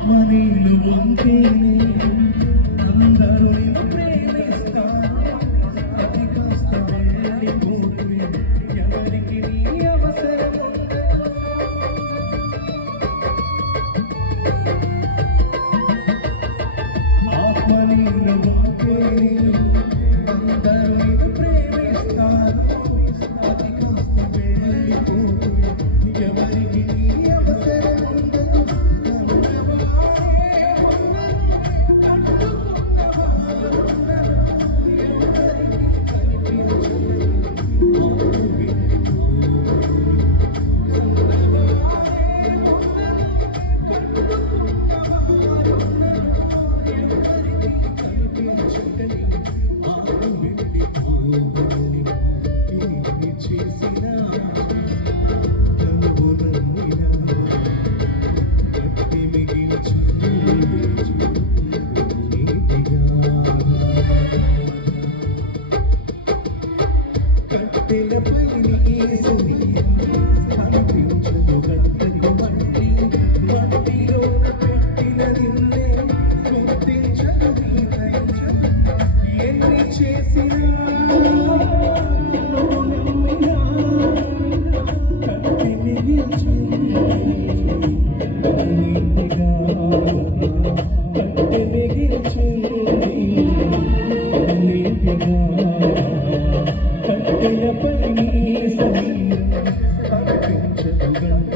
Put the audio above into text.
ఆత్మనీలు ఉంటేనే అందరూ నిన్ను ప్రేమిస్తారు. అది కాస్త వెళ్ళిపోతే ఎవరికి నీ అవసరం ఉండదు. ఆత్మనీలు ఉంటేనే అందరూ నిన్ను ప్రేమిస్తారు. అది కాస్త వెళ్ళిపోతే ఎవరికి నీ అవసరం ఉండదు. కట్టెలపై నీ సమయం తప్పించదు గంట